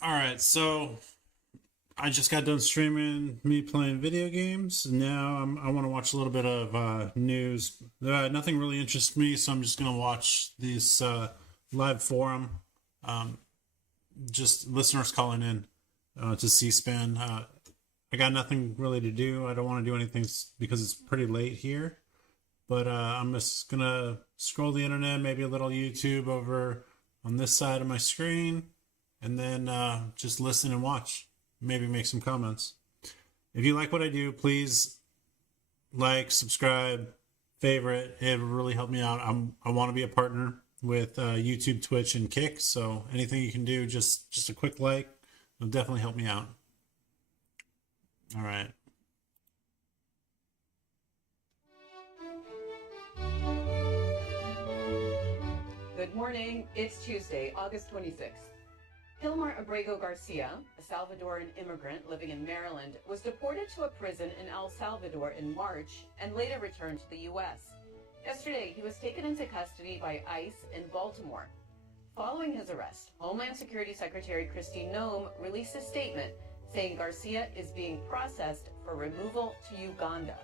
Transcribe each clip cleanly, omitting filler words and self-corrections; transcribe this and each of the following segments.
All right, so I just got done streaming me playing video games. And now I want to watch a little bit of news. Nothing really interests me, so I'm just gonna watch this live forum. Um, just listeners calling in to C-SPAN. I got nothing really to do. I don't want to do anything because it's pretty late here. But I'm just gonna scroll the internet, maybe a little YouTube over on this side of my screen, and then just listen and watch. Maybe make some comments. If you like what I do, please like, subscribe, favorite. It would really help me out. I want to be a partner with YouTube, Twitch, and Kick. So anything you can do, just a quick like, will definitely help me out. All right. Good morning. It's Tuesday, August 26th. Gilmar Abrego Garcia, a Salvadoran immigrant living in Maryland, was deported to a prison in El Salvador in March and later returned to the U.S. Yesterday, he was taken into custody by ICE in Baltimore. Following his arrest, Homeland Security Secretary Kristi Noem released a statement saying Garcia is being processed for removal to Uganda.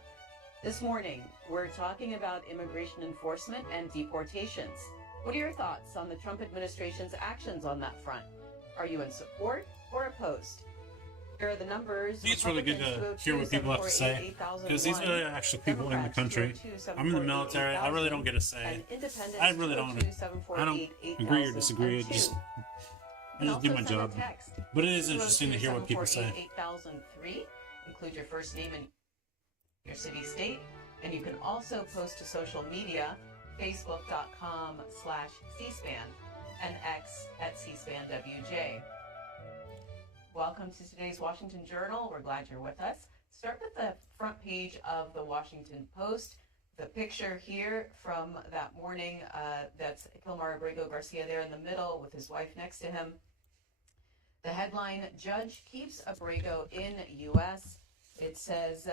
This morning, we're talking about immigration enforcement and deportations. What are your thoughts on the Trump administration's actions on that front? Are you in support or opposed? Here are the numbers. I think it's really good to hear what people have to say, because these are actually people in the country. I'm in the military. I really don't get a say. I really don't. I don't agree or disagree. I just do my job. But it is interesting to hear what people say. 8003. Include your first name and your city, state, and you can also post to social media, facebook.com/cspan and X at cspanwj. Welcome to today's Washington Journal. We're glad you're with us. Start with the front page of the Washington Post. The picture here from that morning, that's Gilmar Abrego Garcia there in the middle with his wife next to him. The headline, Judge Keeps Abrego in U.S. It says,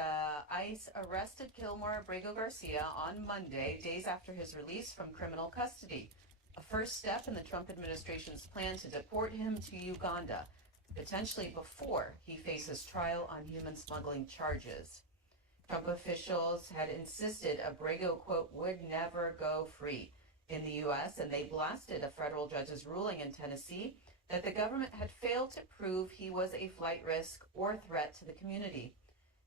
ICE arrested Gilmar Abrego Garcia on Monday, days after his release from criminal custody. A first step in the Trump administration's plan to deport him to Uganda, potentially before he faces trial on human smuggling charges. Trump officials had insisted Abrego, quote, would never go free in the U.S., and they blasted a federal judge's ruling in Tennessee that the government had failed to prove he was a flight risk or threat to the community.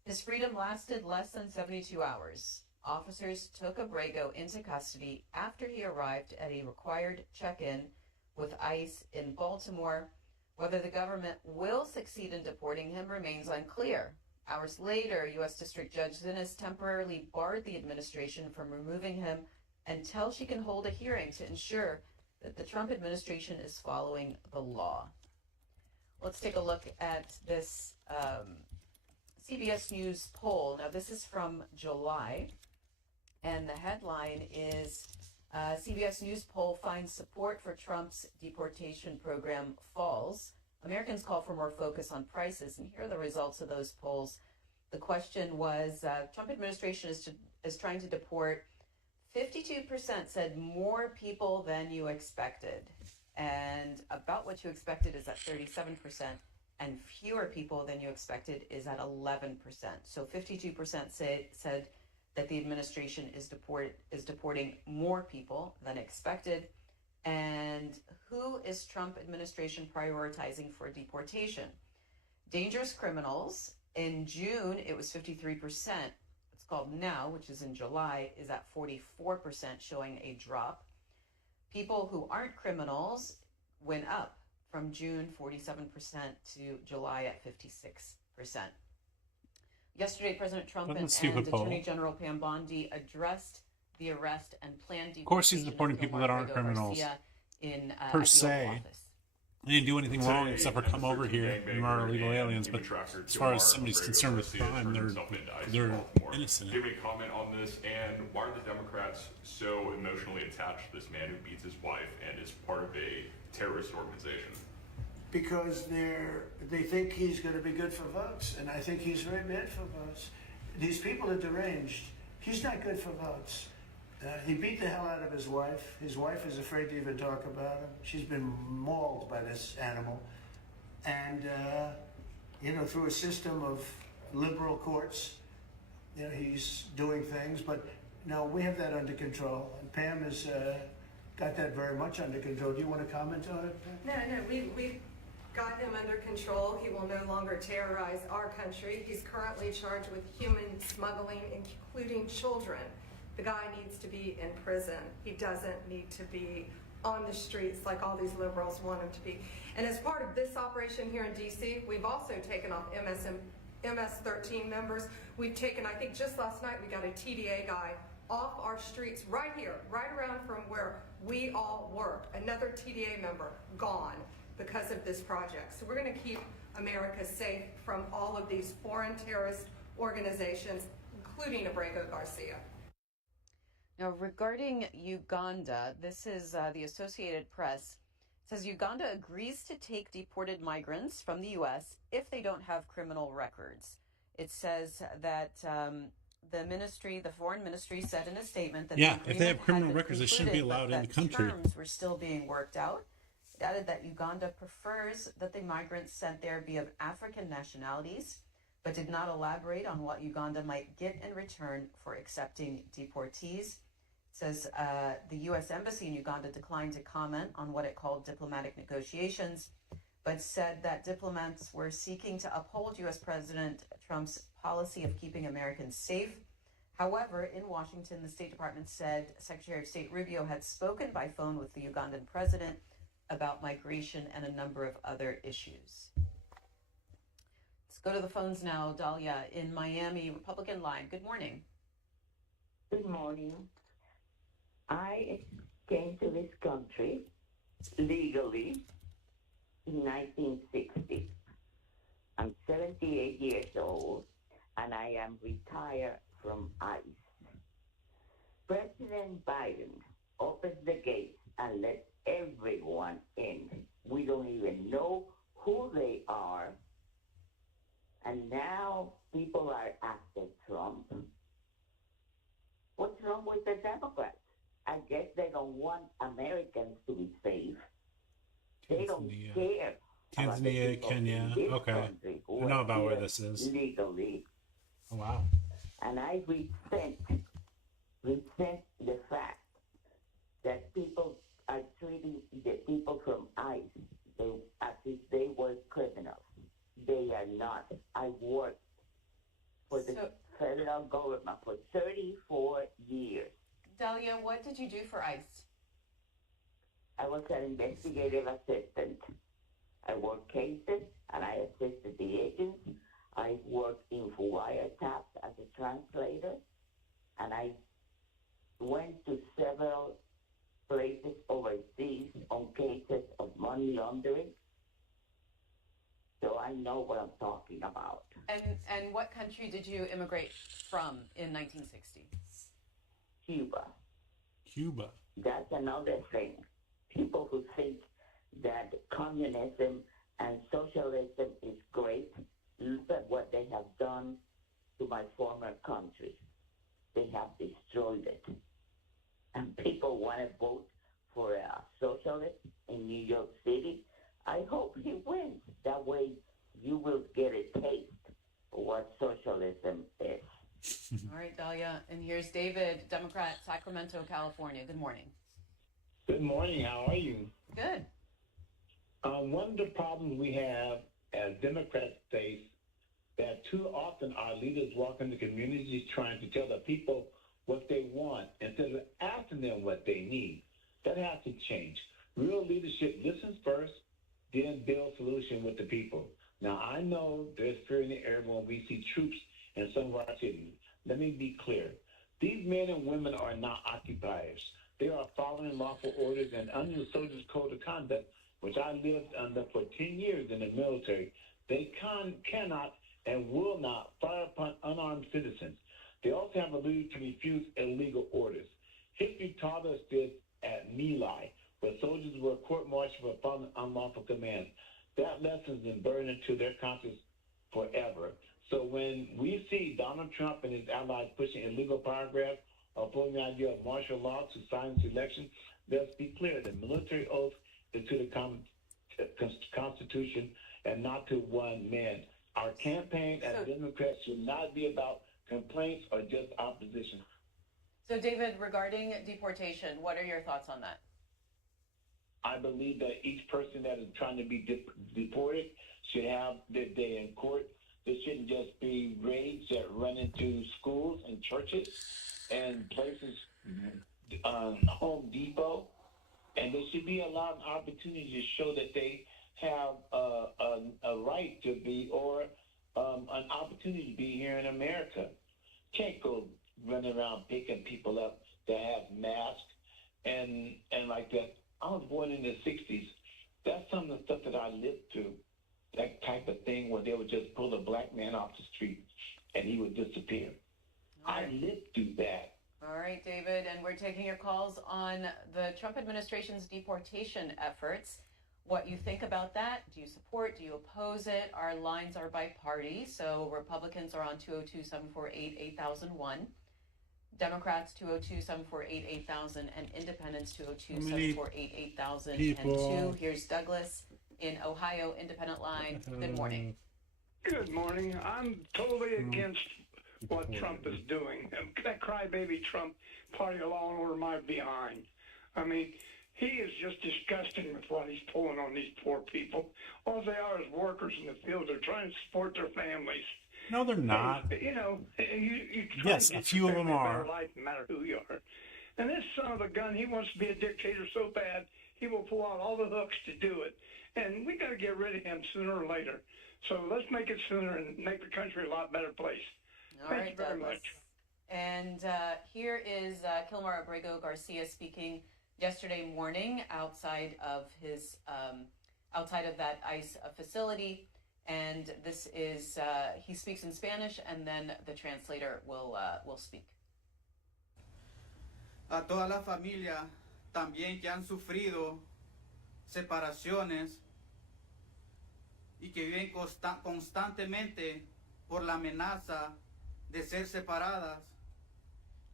His freedom lasted less than 72 hours. Officers took Abrego into custody after he arrived at a required check-in with ICE in Baltimore. Whether the government will succeed in deporting him remains unclear. Hours later, U.S. District Judge Zinnes temporarily barred the administration from removing him until she can hold a hearing to ensure that the Trump administration is following the law. Let's take a look at this CBS News poll. Now, this is from July, and the headline is CBS News poll finds support for Trump's deportation program falls. Americans call for more focus on prices, and here are the results of those polls. The question was, Trump administration is trying to deport. 52% said more people than you expected, and about what you expected is at 37%, and fewer people than you expected is at 11%. So 52% said that the administration is deporting more people than expected. And who is Trump administration prioritizing for deportation? Dangerous criminals. In June, it was 53%. It's called now, which is in July, is at 44%, showing a drop. People who aren't criminals went up from June 47% to July at 56%. Yesterday, President Trump and Attorney General Pam Bondi addressed the arrest and planned deportation. Of course, he's deporting people that aren't criminals per se. They didn't do anything wrong except for come over here and are illegal aliens. But as far as somebody's concerned with crime, they're innocent. Do you have any comment on this? And why are the Democrats so emotionally attached to this man who beats his wife and is part of a terrorist organization? Because they think he's going to be good for votes, and I think he's very bad for votes. These people are deranged. He's not good for votes. He beat the hell out of his wife. His wife is afraid to even talk about him. She's been mauled by this animal. And, through a system of liberal courts, he's doing things, but no, we have that under control. And Pam has got that very much under control. Do you want to comment on it, Pam? No, we've got him under control. He will no longer terrorize our country. He's currently charged with human smuggling, including children. The guy needs to be in prison. He doesn't need to be on the streets like all these liberals want him to be. And as part of this operation here in DC, we've also taken off MS-13 members. We've taken, I think just last night, we got a TDA guy off our streets right here, right around from where we all work. Another TDA member gone because of this project. So we're going to keep America safe from all of these foreign terrorist organizations, including Abrego Garcia. Now, regarding Uganda, this is the Associated Press. It says Uganda agrees to take deported migrants from the U.S. if they don't have criminal records. It says that the foreign ministry said in a statement that if they have criminal records, they shouldn't be allowed in the country. Terms were still being worked out. It added that Uganda prefers that the migrants sent there be of African nationalities, but did not elaborate on what Uganda might get in return for accepting deportees. It says the U.S. Embassy in Uganda declined to comment on what it called diplomatic negotiations, but said that diplomats were seeking to uphold U.S. President Trump's policy of keeping Americans safe. However, in Washington, the State Department said Secretary of State Rubio had spoken by phone with the Ugandan president about migration and a number of other issues. Let's go to the phones now. Dahlia in Miami, Republican line. Good morning. Good morning. I came to this country legally in 1960. I'm 78 years old, and I am retired from ICE. President Biden opens the gates and lets everyone in. We don't even know who they are. And now people are after Trump. What's wrong with the Democrats? I guess they don't want Americans to be safe. They don't care. Tanzania, Kenya. Okay. I know about where this is. Legally. Oh, wow. And I resent the fact that people are treating the people from ICE as if they were criminals. They are not. I worked for the federal government for 34 years. Dahlia, what did you do for ICE? I was an investigative assistant. I worked cases and I assisted the agents. I worked in wiretaps as a translator, and I went to several places overseas on cases of money laundering. So I know what I'm talking about. And what country did you immigrate from in 1960? Cuba. Cuba. That's another thing. People who think that communism and socialism is great, look at what they have done to my former country. They have destroyed it. And people want to vote for a socialist in New York City. I hope he wins. That way you will get a taste of what socialism is. All right, Dahlia. And here's David, Democrat, Sacramento, California. Good morning. Good morning. How are you? Good. One of the problems we have as Democrats face that too often our leaders walk into communities trying to tell the people what they want instead of asking them what they need. That has to change. Real leadership listens first, then builds solution with the people. Now, I know there's fear in the air when we see troops in some of our cities. Let me be clear. These men and women are not occupiers. They are following lawful orders and under the Soldiers' Code of Conduct, which I lived under for 10 years in the military. They cannot and will not fire upon unarmed citizens. They also have a duty to refuse illegal orders. History taught us this at My Lai, where soldiers were court-martialed for following unlawful commands. That lesson's been burned into their conscience forever. So when we see Donald Trump and his allies pushing illegal paragraphs or pulling the idea of martial law to silence elections, let's be clear. The military oath is to the Constitution, and not to one man. Our campaign as Democrats should not be about complaints or just opposition. So, David, regarding deportation, what are your thoughts on that? I believe that each person that is trying to be deported should have their day in court. There shouldn't just be raids that run into schools and churches and places, Home Depot, and there should be a lot of opportunity to show that they have a right to be or an opportunity to be here in America. Can't go running around picking people up that have masks and like that. I was born in the 60s. That's some of the stuff that I lived through. That type of thing where they would just pull a black man off the street and he would disappear. Right. I lived through that. All right, David, and we're taking your calls on the Trump administration's deportation efforts. What you think about that? Do you support? Do you oppose it? Our lines are by party, so Republicans are on 202-748-8001. Democrats 202-748-8000, and Independents 202-748-8002. Here's Douglas in Ohio, Independent line. Good morning. Good morning. I'm totally against what Trump is doing. That crybaby Trump party of law and order might be behind. I mean, he is just disgusting with what he's pulling on these poor people. All they are is workers in the field. They're trying to support their families. No, they're not. You know, you yes, a few of them are. Life, no matter who you are. And this son of a gun, he wants to be a dictator so bad, he will pull out all the hooks to do it. And we got to get rid of him sooner or later. So let's make it sooner and make the country a lot better place. Thank you very much. And here is Kilmar Abrego Garcia speaking yesterday morning outside of his outside of that ICE facility. And this is, he speaks in Spanish, and then the translator will speak. A toda la familia también que han sufrido separaciones y que viven constantemente por la amenaza de ser separadas,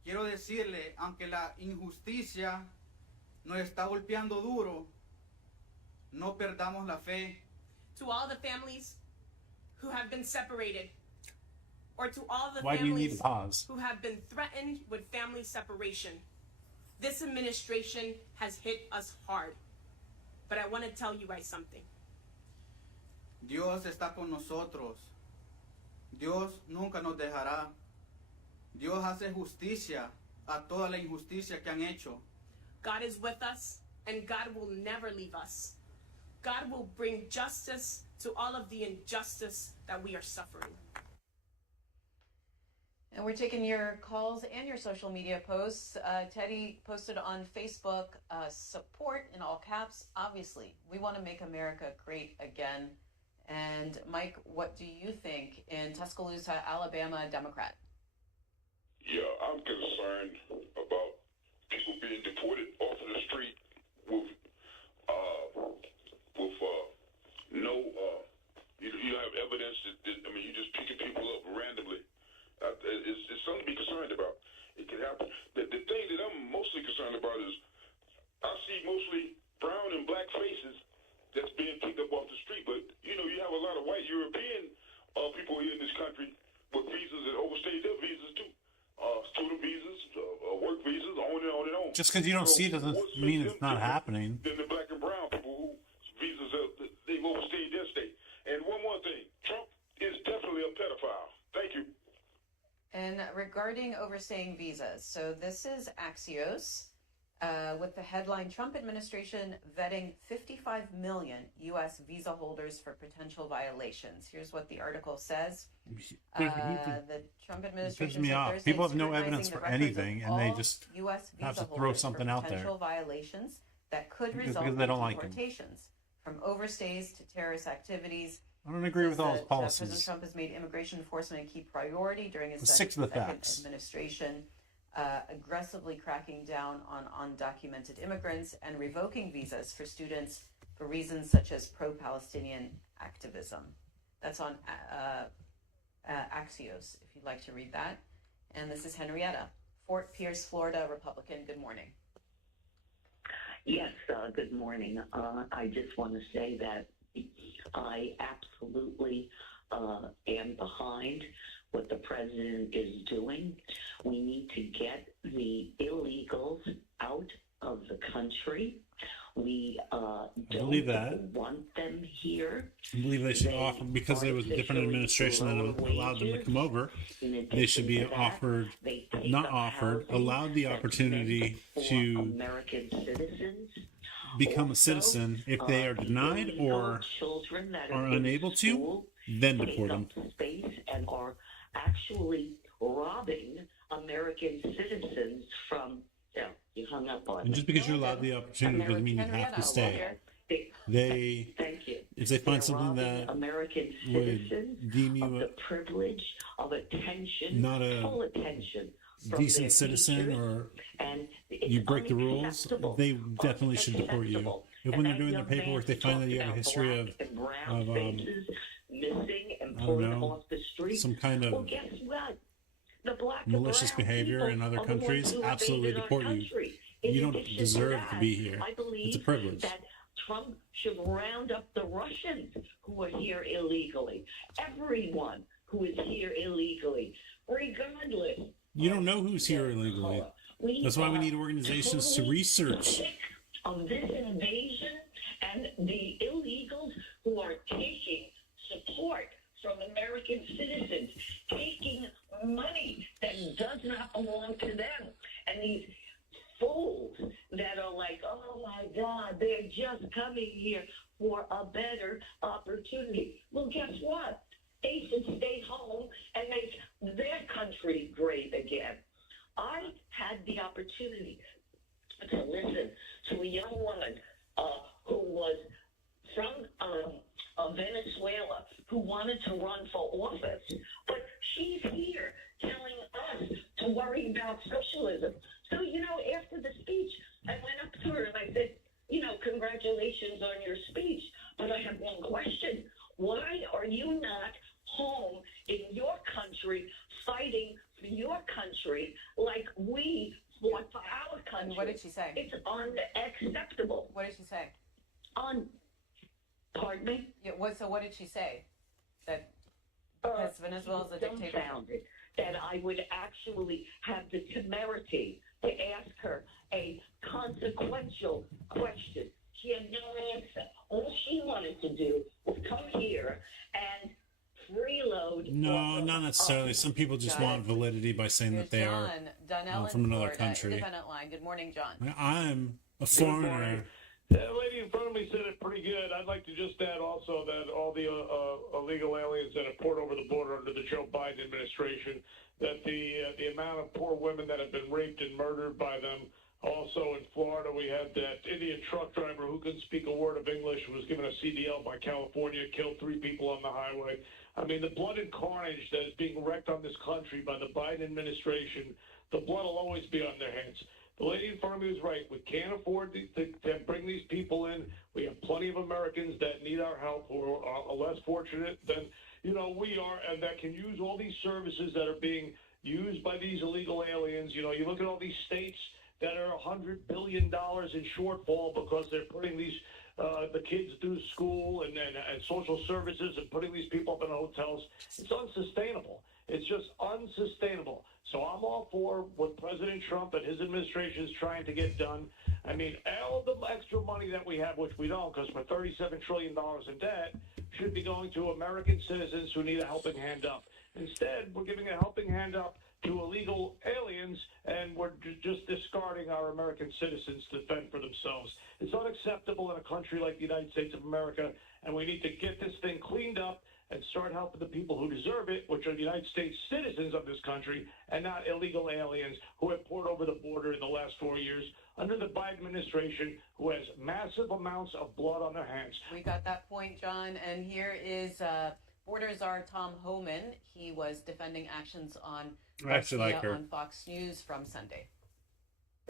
quiero decirle, aunque la injusticia nos está golpeando duro, no perdamos la fe. To all the families who have been separated, or to all the Why do you need families to pause? who have been threatened with family separation, this administration has hit us hard. But I want to tell you guys something. Dios está con nosotros. Dios nunca nos dejará. Dios hace justicia a toda la injusticia que han hecho. God is with us, and God will never leave us. God will bring justice to all of the injustice that we are suffering. And we're taking your calls and your social media posts. Teddy posted on Facebook, support in all caps. Obviously, we want to make America great again. And Mike, what do you think in Tuscaloosa, Alabama, Democrat? Yeah, I'm concerned about people being deported off of the street with no, you have evidence that I mean, you're just picking people up randomly. It's something to be concerned about. It can happen. The thing that I'm mostly concerned about is I see mostly brown and black faces that's being picked up off the street. But, you know, you have a lot of white European people here in this country with visas that overstay their visas, too. Student visas, work visas, on and on. Just because you don't see it doesn't mean it's not happening. Then the black and brown people whose visas, they've overstayed their state. And one more thing, Trump is definitely a pedophile. Thank you. And regarding overstaying visas, so this is Axios with the headline, Trump administration vetting 55 million U.S. visa holders for potential violations. Here's what the article says. The Trump administration said Thursday People have no scrutinizing evidence the for records anything, of and they all just US visa have to throw holders something for out there. potential violations that could Because result they in don't like him. deportations, from overstays to terrorist activities. I don't agree with all his policies. President Trump has made immigration enforcement a key priority during his Stick to the second facts. administration, aggressively cracking down on undocumented immigrants and revoking visas for students for reasons such as pro-Palestinian activism. That's on Axios, if you'd like to read that. And this is Henrietta, Fort Pierce, Florida, Republican. Good morning. Yes, good morning. I just want to say that I absolutely am behind what the president is doing. We need to get the illegals out of the country. We believe don't that. want them here. I believe they should offer, because there was a different administration that allowed them to come over, they should be offered, not offered, allowed the opportunity to American citizens. become a citizen. If they are denied or children that are in unable to, school then take deport them. up space and are actually robbing American citizens from. Yeah, you hung up on And me. just because you're allowed the opportunity doesn't mean you have to stay. They, Thank you. if they find They're something robbing that American would citizens deem of you the privilege of attention, not a full attention from their decent citizen, teachers, or and it's you break the rules, unacceptable. they definitely should deport you. Unacceptable. If when And they're that doing their young man paperwork, they find that you have a talked history about black and brown of faces missing and I don't pulled know, off the street. some kind Well, of guess what? The black and malicious brown behavior people in other are the ones countries, who absolutely invaded our deport you. country. In You don't addition to deserve to that, be here. I believe It's a privilege. that Trump should round up the Russians who are here illegally. Everyone who is here illegally, regardless. You don't know who's here illegally. That's why we need organizations to research. Sick of this invasion and the illegals who are taking support from American citizens, taking money that does not belong to them. And these fools that are like, oh my God, they're just coming here for a better opportunity. Well, guess what? They should stay home and make their country great again. I had the opportunity to listen to a young woman who was from Venezuela who wanted to run for office, but she's here telling us to worry about socialism. So, after the speech, I went up to her and I said, congratulations on your speech, but I have one question. Why are you not home in your country fighting for your country like we fought for our country? And what did she say? It's unacceptable. What did she say? Pardon me? Yeah, so what did she say? That because Venezuela is a dictatorship. Dumbfounded that I would actually have the temerity to ask her a consequential question. She had no answer. All she wanted to do was come here and freeload. No, not necessarily. Some people just want validity by saying that they are Donnell from another Florida, country. Independent Line. Good morning, John. I'm a foreigner. That lady in front of me said it pretty good. I'd like to just add also that all the illegal aliens that are poured over the border under the Joe Biden administration, that the amount of poor women that have been raped and murdered by them. Also in Florida, we had that Indian truck driver who couldn't speak a word of English, was given a CDL by California, killed 3 people on the highway. I mean, the blood and carnage that is being wreaked on this country by the Biden administration, the blood will always be on their hands. The lady in front of me was right. We can't afford to bring these people in. We have plenty of Americans that need our help who are less fortunate than we are, and that can use all these services that are being used by these illegal aliens. You look at all these states that are $100 billion in shortfall because they're putting these the kids through school and social services and putting these people up in hotels. It's unsustainable. It's just unsustainable. So I'm all for what President Trump and his administration is trying to get done. I mean, all the extra money that we have, which we don't, because we're $37 trillion in debt, should be going to American citizens who need a helping hand up. Instead, we're giving a helping hand up to illegal aliens, and we're just discarding our American citizens to fend for themselves. It's unacceptable in a country like the United States of America, and we need to get this thing cleaned up and start helping the people who deserve it, which are the United States citizens of this country, and not illegal aliens who have poured over the border in the last 4 years under the Biden administration, who has massive amounts of blood on their hands. We got that point, John. And here is border czar Tom Homan. He was defending actions on I actually like Garcia her. on Fox News from Sunday.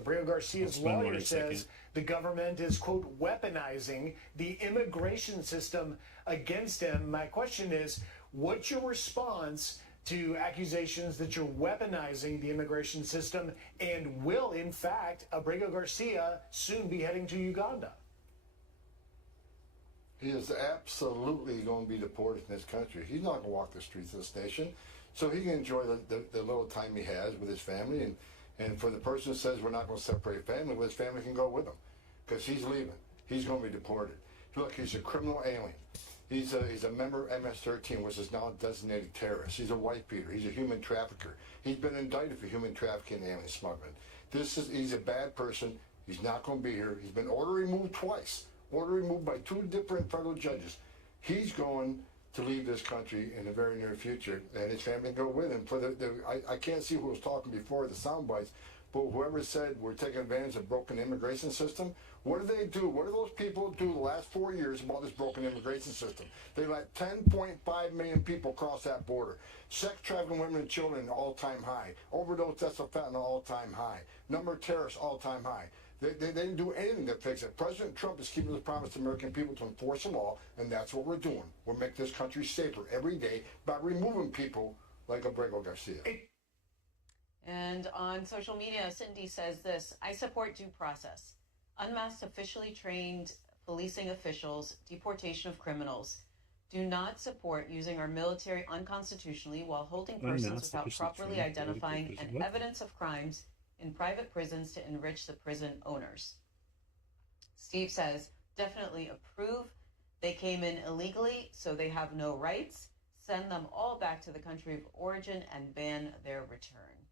Abreu Garcia's Spend one lawyer second. says the government is, quote, weaponizing the immigration system against him. My question is, what's your response to accusations that you're weaponizing the immigration system, and will, in fact, Abreu Garcia soon be heading to Uganda? He is absolutely going to be deported in this country. He's not going to walk the streets of this nation. So he can enjoy the little time he has with his family. And for the person who says we're not going to separate family, well, his family can go with him because he's leaving. He's going to be deported. Look, he's a criminal alien. He's a member of MS-13, which is now a designated terrorist. He's a wife beater. He's a human trafficker. He's been indicted for human trafficking and alien smuggling. He's a bad person. He's not going to be here. He's been order removed twice. Order removed by 2 different federal judges. He's going to leave this country in the very near future, and his family can go with him. I can't see who was talking before the sound bites, but whoever said we're taking advantage of broken immigration system, what do they do? What do those people do the last 4 years about this broken immigration system? They let 10.5 million people cross that border. Sex trafficking women and children, all-time high. Overdose deaths of fentanyl, all-time high. Number of terrorists, all-time high. They didn't do anything to fix it. President Trump is keeping his promise to American people to enforce the law, and that's what we're doing. We'll make this country safer every day by removing people like Abrego Garcia. And on social media, Cindy says this: I support due process. Unmasked, officially trained policing officials, deportation of criminals. Do not support using our military unconstitutionally while holding persons without properly identifying and evidence of crimes in private prisons to enrich the prison owners. Steve says, definitely approve. They came in illegally, so they have no rights. Send them all back to the country of origin and ban their return.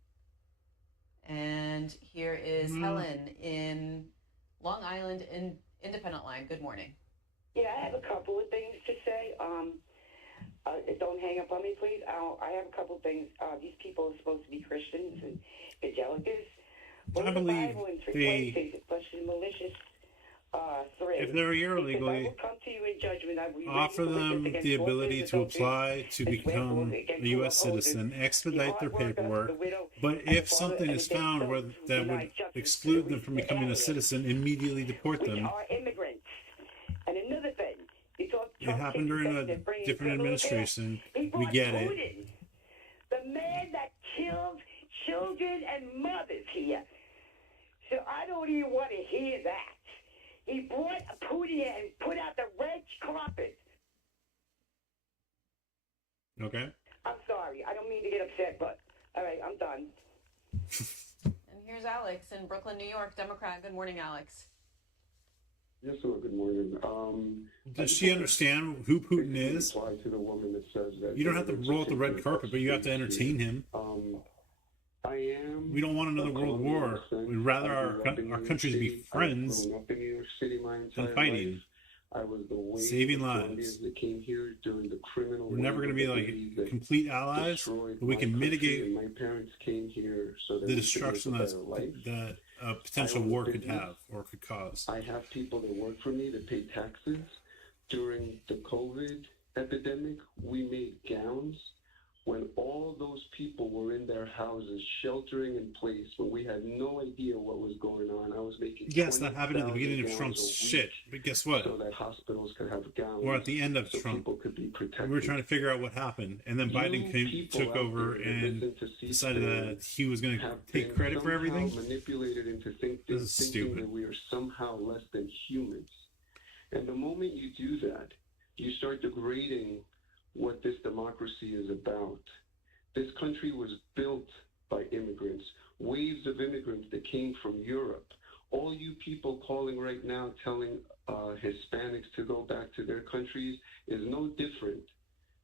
And here is Helen in Long Island in Independent Line. Good morning. Yeah, I have a couple of things to say. Don't hang up on me, please. I have a couple of things. These people are supposed to be Christians and evangelicals. I believe they, especially malicious threats. if they're here illegally, offer them the ability to apply to become a U.S. citizen, expedite their paperwork. But if something is found that would exclude them from becoming a citizen, immediately deport them. And another thing, it happened during a different administration. We get it. The man that killed children and mothers here. So I don't even want to hear that. He brought Putin and put out the red carpet. Okay. I'm sorry. I don't mean to get upset, but all right, I'm done. And here's Alex in Brooklyn, New York, Democrat. Good morning, Alex. Yes, sir. Good morning. Does she understand who Putin is? To the woman that says that you don't have to roll out the red carpet, but you have to entertain him. We don't want another world war. We'd rather our countries be friends than fighting, saving lives. We're never going to be like complete allies, but we can mitigate the destruction that a potential war could have or could cause. I have people that work for me that pay taxes. During the COVID epidemic, we made gowns when all those people were in their houses sheltering in place, when we had no idea what was going on. I was making that happened at the beginning of Trump's shit, but guess what? So that hospitals could have gowns. Or at the end of Trump, could be protected. We were trying to figure out what happened, and then Biden took over and decided that he was going to take credit for everything. Manipulated into thinking that we are somehow less than humans, and the moment you do that, you start degrading what this democracy is about. This country was built by immigrants, waves of immigrants that came from Europe. All you people calling right now telling Hispanics to go back to their countries is no different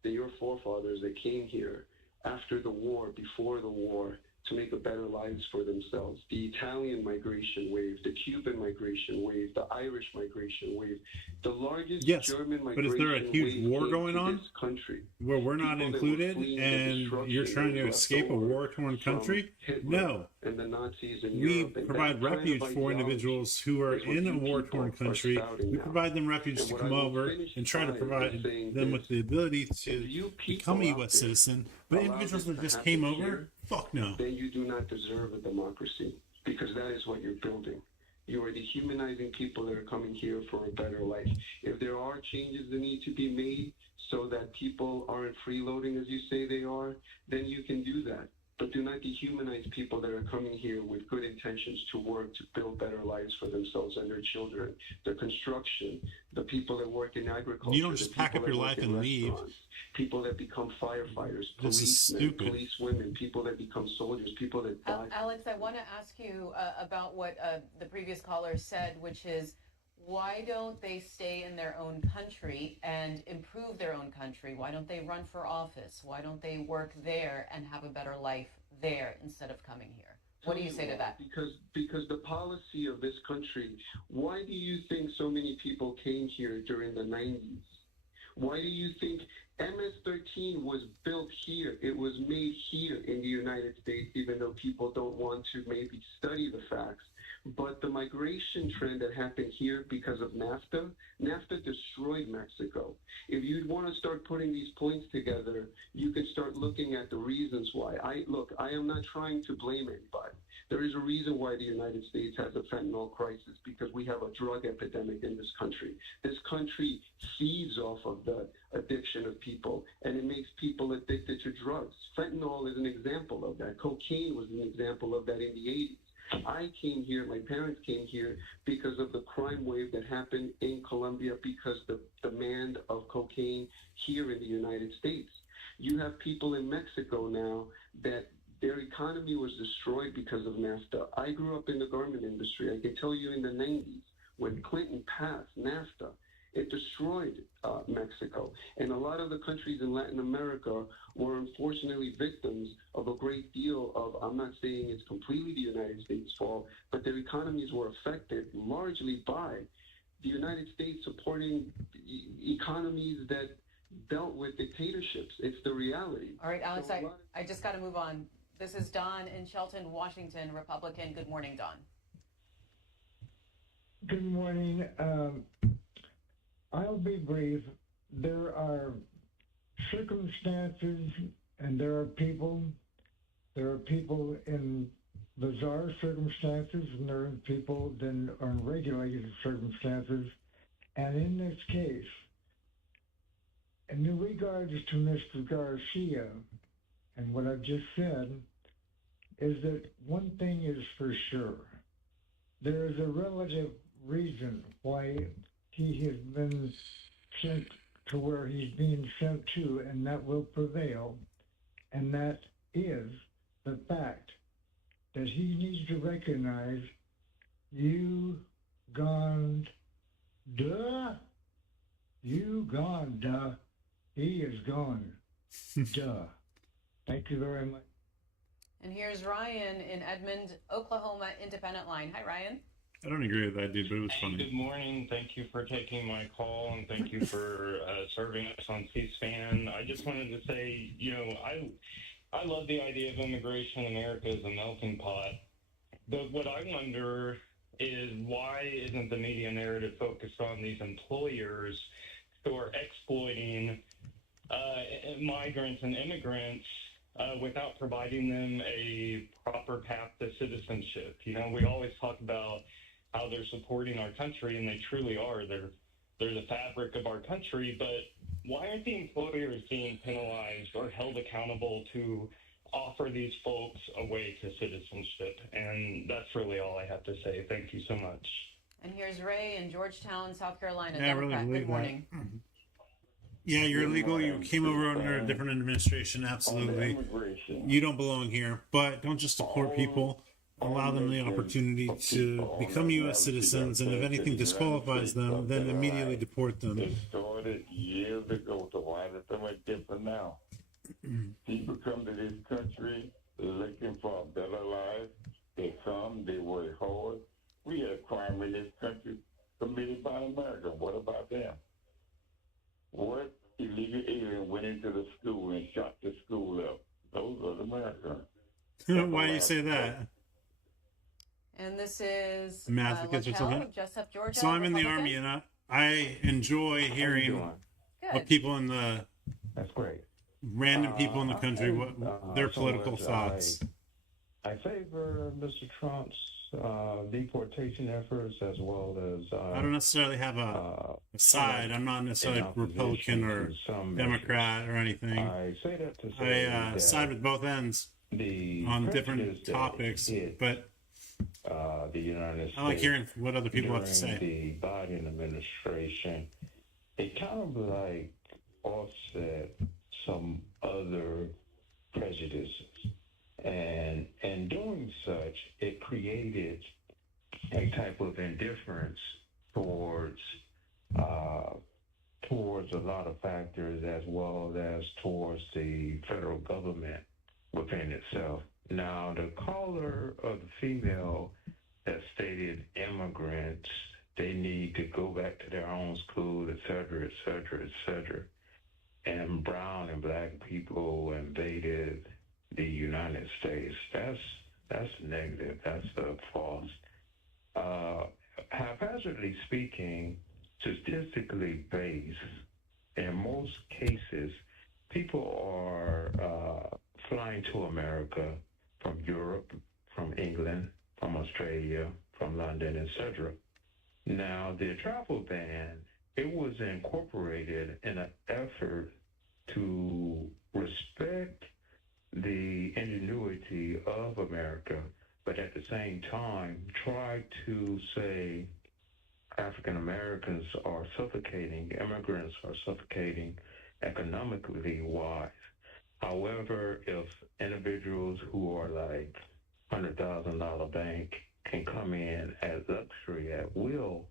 than your forefathers that came here after the war, before the war, to make a better lives for themselves. The Italian migration wave, the Cuban migration wave, the Irish migration wave, the largest German migration wave. But is there a huge war going on country where we're not included and you're trying to escape a war-torn country? No. And the Nazis in we Europe, provide refuge for individuals who are in a war-torn country. We provide them refuge to come over and try to provide them with the ability to become a U.S. citizen. But individuals that just came over, fuck no. Then you do not deserve a democracy, because that is what you're building. You are dehumanizing people that are coming here for a better life. If there are changes that need to be made so that people aren't freeloading as you say they are, then you can do that. but do not dehumanize people that are coming here with good intentions to work to build better lives for themselves and their children. The construction, the people that work in agriculture. You don't just pack up your life and leave. People that become firefighters, This is policemen, stupid. policewomen, people that become soldiers, people that die. Alex, I want to ask you about what the previous caller said, which is, why don't they stay in their own country and improve their own country? Why don't they run for office? Why don't they work there and have a better life there instead of coming here? What do you say to that? Because the policy of this country, why do you think so many people came here during the 90s? Why do you think MS-13 was built here? It was made here in the United States, even though people don't want to maybe study the facts. But the migration trend that happened here because of NAFTA destroyed Mexico. If you want to start putting these points together, you can start looking at the reasons why. I am not trying to blame anybody. There is a reason why the United States has a fentanyl crisis, because we have a drug epidemic in this country. This country feeds off of the addiction of people, and it makes people addicted to drugs. Fentanyl is an example of that. Cocaine was an example of that in the 80s. I came here, my parents came here because of the crime wave that happened in Colombia, because the demand of cocaine here in the United States. You have people in Mexico now that their economy was destroyed because of NAFTA. I grew up in the garment industry. I can tell you in the 90s, when Clinton passed NAFTA, it destroyed Mexico. And a lot of the countries in Latin America were unfortunately victims of a great deal of, I'm not saying it's completely the United States' fault, but their economies were affected largely by the United States supporting economies that dealt with dictatorships. It's the reality. All right, Alex, I just got to move on. This is Don in Shelton, Washington, Republican. Good morning, Don. Good morning. I'll be brief. There are circumstances and there are people in bizarre circumstances and there are people in unregulated circumstances. And in this case, in regards to Mr. Garcia and what I've just said, is that one thing is for sure. There is a relative reason why he has been sent to where he's being sent to, and that will prevail. And that is the fact that he needs to recognize Uganda. He is gone. Duh. Thank you very much. And here's Ryan in Edmond, Oklahoma, Independent Line. Hi, Ryan. I don't agree with that dude, but it was funny. Good morning. Thank you for taking my call, and thank you for serving us on cspan. I just wanted to say, I love the idea of immigration. America is a melting pot. But what I wonder is, why isn't the media narrative focused on these employers who are exploiting migrants and immigrants without providing them a proper path to citizenship? We always talk about how they're supporting our country, and they truly are. They're the fabric of our country, but why aren't the employers being penalized or held accountable to offer these folks a way to citizenship? And that's really all I have to say. Thank you so much. And here's Ray in Georgetown, South Carolina. Yeah, I really Democrat. believe Good morning. that. Yeah, you're illegal. You came over under a different administration. Absolutely. You don't belong here. But don't just deport people. Allow them the opportunity to become U.S. citizens, and if anything disqualifies them, then immediately deport them. It started years ago, so why is it so much different now? People come to this country looking for a better life. They come, they work hard. We have crime in this country committed by America. What about them? What illegal alien went into the school and shot the school up? Those are the Americans. Why do you say that? And this is Masochists or something? Jessup, Georgia. So I'm in the Republican. Army, and I enjoy hearing what people in the random people in the country, what their political thoughts. I favor Mr. Trump's deportation efforts, as well as I don't necessarily have a side. I'm not necessarily Republican or Democrat or anything. I say that to say I side with both ends. on different topics, but the United States. I like hearing what other people have to during say. The Biden administration, it kind of like offset some other prejudices, and in doing such, it created a type of indifference towards a lot of factors, as well as towards the federal government within itself. Now, the caller of the female that stated immigrants, they need to go back to their own school, et cetera, et cetera, et cetera. And brown and black people invaded the United States. That's negative. That's false. Haphazardly speaking, statistically based, in most cases, people are flying to America from Europe, from England, from Australia, from London, etc. Now, the travel ban, it was incorporated in an effort to respect the ingenuity of America, but at the same time try to say African Americans are suffocating, immigrants are suffocating economically wise. However, if individuals who are like $100,000 bank can come in at luxury at will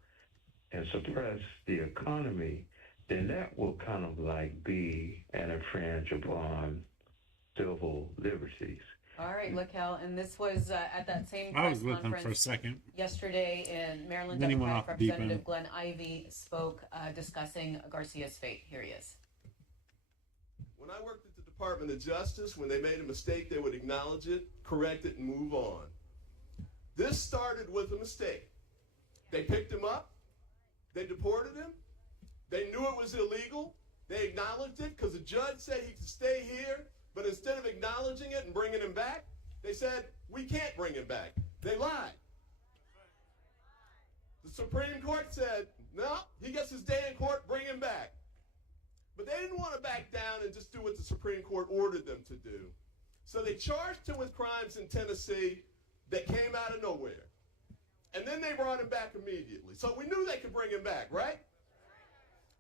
and suppress the economy, then that will kind of like be an infringe upon civil liberties. All right, Lakel, and this was at that same I press was with him conference for a second. yesterday in Maryland. Then he went Democratic off deep Representative end. Glenn Ivey spoke discussing Garcia's fate. Here he is. When I worked at the Department of Justice, when they made a mistake, they would acknowledge it, correct it, and move on. This started with a mistake. They picked him up. They deported him. They knew it was illegal. They acknowledged it because the judge said he could stay here, but instead of acknowledging it and bringing him back, they said, we can't bring him back. They lied. The Supreme Court said, no, he gets his day in court, bring him back. But they didn't want to back down and just do what the Supreme Court ordered them to do. So they charged him with crimes in Tennessee that came out of nowhere. And then they brought him back immediately. So we knew they could bring him back, right?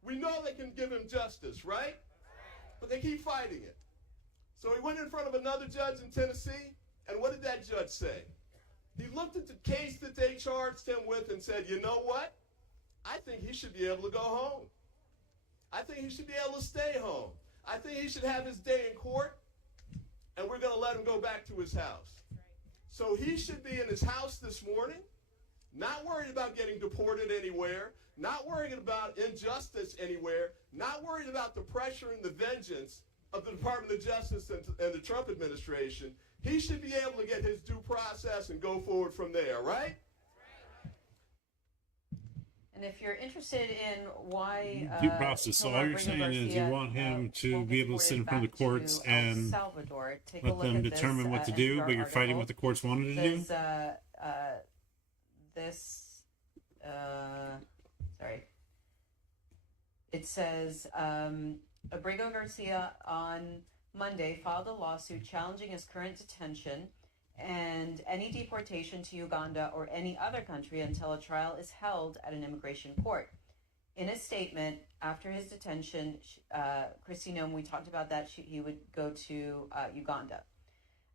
We know they can give him justice, right? But they keep fighting it. So he went in front of another judge in Tennessee, and what did that judge say? He looked at the case that they charged him with and said, you know what? I think he should be able to go home. I think he should be able to stay home. I think he should have his day in court, and we're going to let him go back to his house. So he should be in his house this morning, not worried about getting deported anywhere, not worried about injustice anywhere, not worried about the pressure and the vengeance of the Department of Justice and the Trump administration. He should be able to get his due process and go forward from there, right? And if you're interested in why Due process. So all you're saying is you want him to be able to sit in front of the courts and Salvador, take a let look them at determine this, what to do, but you're fighting what the courts wanted to do? It says, Abrego Garcia on Monday filed a lawsuit challenging his current detention and any deportation to Uganda or any other country until a trial is held at an immigration court. In a statement after his detention, Christy Nome, we talked about that, he would go to Uganda.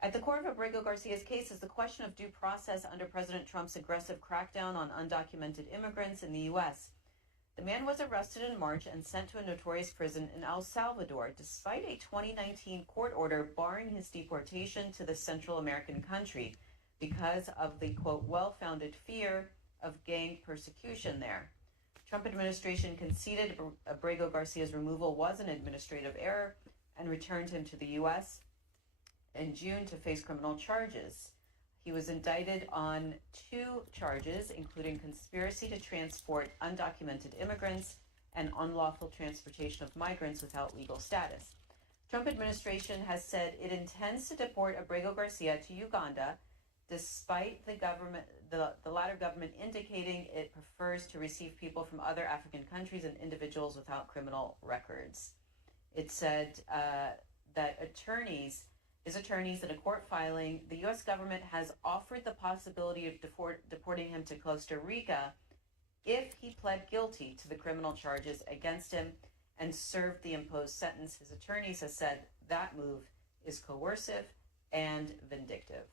At the core of Abrego Garcia's case is the question of due process under President Trump's aggressive crackdown on undocumented immigrants in the U.S. The man was arrested in March and sent to a notorious prison in El Salvador, despite a 2019 court order barring his deportation to the Central American country because of the, quote, well-founded fear of gang persecution there. Trump administration conceded Abrego Garcia's removal was an administrative error and returned him to the U.S. in June to face criminal charges. He was indicted on 2 charges, including conspiracy to transport undocumented immigrants and unlawful transportation of migrants without legal status. Trump administration has said it intends to deport Abrego Garcia to Uganda, despite the latter government indicating it prefers to receive people from other African countries and individuals without criminal records. It said that attorneys His attorneys, in a court filing, the U.S. government has offered the possibility of deporting him to Costa Rica if he pled guilty to the criminal charges against him and served the imposed sentence. His attorneys have said that move is coercive and vindictive.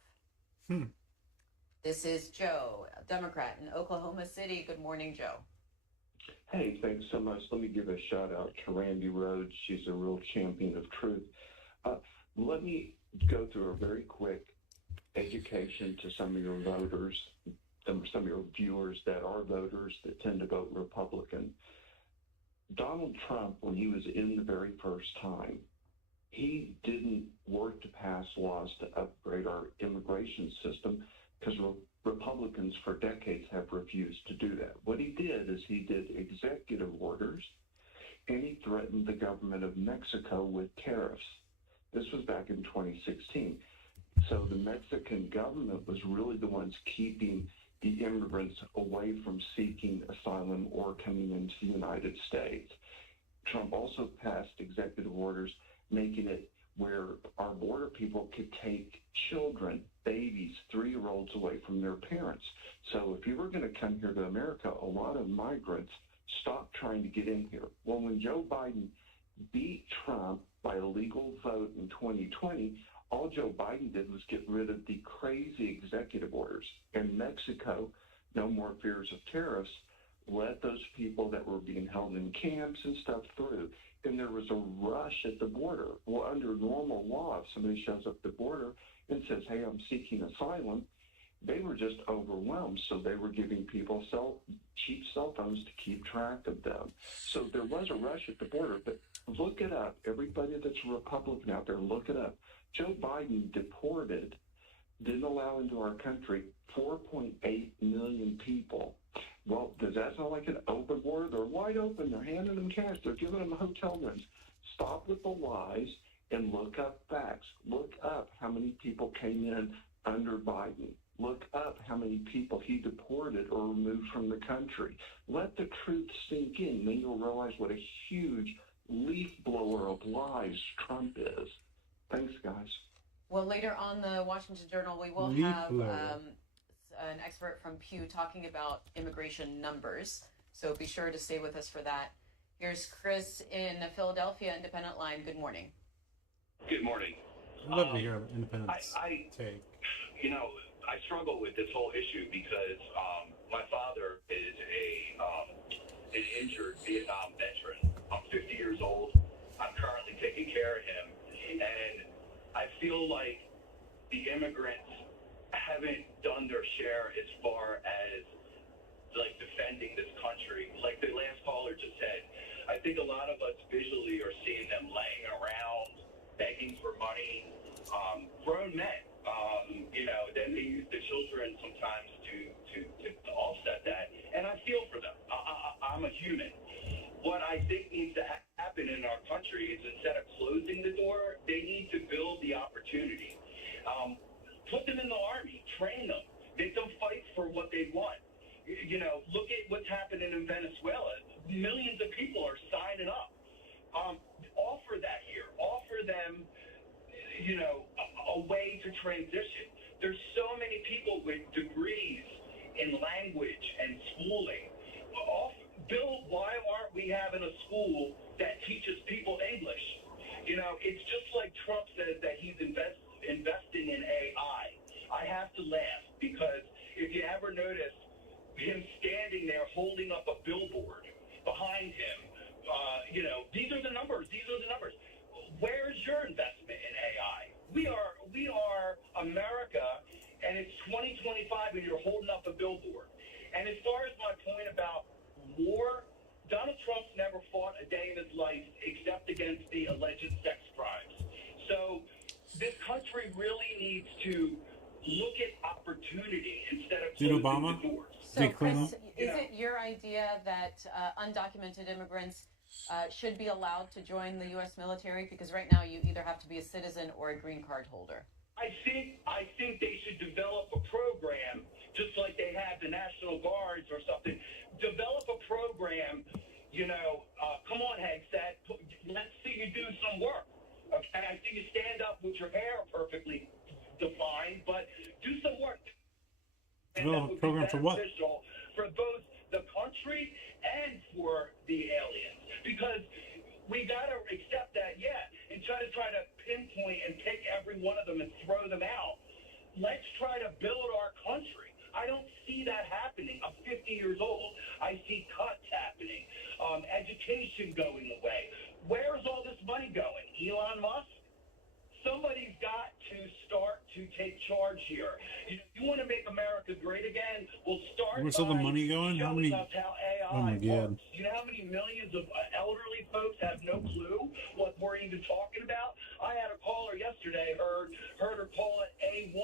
This is Joe, a Democrat in Oklahoma City. Good morning, Joe. Hey, thanks so much. Let me give a shout out to Randy Rhodes. She's a real champion of truth. Let me go through a very quick education to some of your voters, some of your viewers that are voters that tend to vote Republican. Donald Trump, when he was in the very first time, he didn't work to pass laws to upgrade our immigration system because Republicans for decades have refused to do that. What he did is he did executive orders, and he threatened the government of Mexico with tariffs. This was back in 2016. So the Mexican government was really the ones keeping the immigrants away from seeking asylum or coming into the United States. Trump also passed executive orders making it where our border people could take children, babies, 3-year-olds away from their parents. So if you were going to come here to America, a lot of migrants stopped trying to get in here. Well, when Joe Biden beat Trump by a legal vote in 2020, all Joe Biden did was get rid of the crazy executive orders. In Mexico, no more fears of tariffs, let those people that were being held in camps and stuff through. And there was a rush at the border. Well, under normal law, if somebody shows up at the border and says, hey, I'm seeking asylum, they were just overwhelmed. So they were giving people cheap cell phones to keep track of them. So there was a rush at the border, but look it up. Everybody that's a Republican out there, look it up. Joe Biden deported, didn't allow into our country 4.8 million people. Well, does that sound like an open border? They're wide open. They're handing them cash. They're giving them hotel rooms. Stop with the lies and look up facts. Look up how many people came in under Biden. Look up how many people he deported or removed from the country. Let the truth sink in. Then you'll realize what a huge leaf blower of lies Trump is. Thanks, guys. Well, later on the Washington Journal, we will have an expert from Pew talking about immigration numbers. So be sure to stay with us for that. Here's Chris in Philadelphia Independent Line. Good morning. Good morning. I'd love to hear Independence take. You know, I struggle with this whole issue because my father is an injured Vietnam veteran. I'm 50 years old. I'm currently taking care of him. And I feel like the immigrants haven't done their share as far as like defending this country. Like the last caller just said, I think a lot of us visually are seeing them laying around, begging for money, grown men. Then they use the children sometimes to offset that. And I feel for them. I'm a human. What I think needs to happen in our country is instead of closing the door, they need to build the opportunity. Put them in the army, train them, make them fight for what they want. Look at what's happening in Venezuela. Millions of people are signing up. Offer that here. Offer them, a way to transition. There's so many people with degrees in language and schooling. Why aren't we having a school that teaches people English? It's just like Trump says that he's investing in AI. I have to laugh because if you ever notice him standing there holding up a billboard behind him, these are the numbers. These are the numbers. Where's your investment in AI? We are America, and it's 2025, and you're holding up a billboard. And as far as my point about war, Donald Trump's never fought a day in his life except against the alleged sex crimes. So this country really needs to look at opportunity instead of closing the doors. So, Chris, is it your idea that undocumented immigrants should be allowed to join the U.S. military? Because right now you either have to be a citizen or a green card holder. I think they should develop a program, just like they have the National Guards or something. Develop a program, come on, Hegseth, let's see you do some work. Okay, I I see you stand up with your hair perfectly defined, but do some work. And that would be program for what? beneficial for both the country and for the aliens. Because we got to accept that, and try to pinpoint and pick every one of them and throw them out. Let's try to build our country. I don't see that happening. I'm 50 years old. I see cuts happening. Education going away. Where's all this money going? Elon Musk? Somebody's got to start to take charge here. You want to make America great again? Well, start. Where's all the money going? How many? Us how AI Oh my God! works. You know how many millions of elderly folks have no clue what we're even talking about? I had a caller yesterday. Heard her call it A1.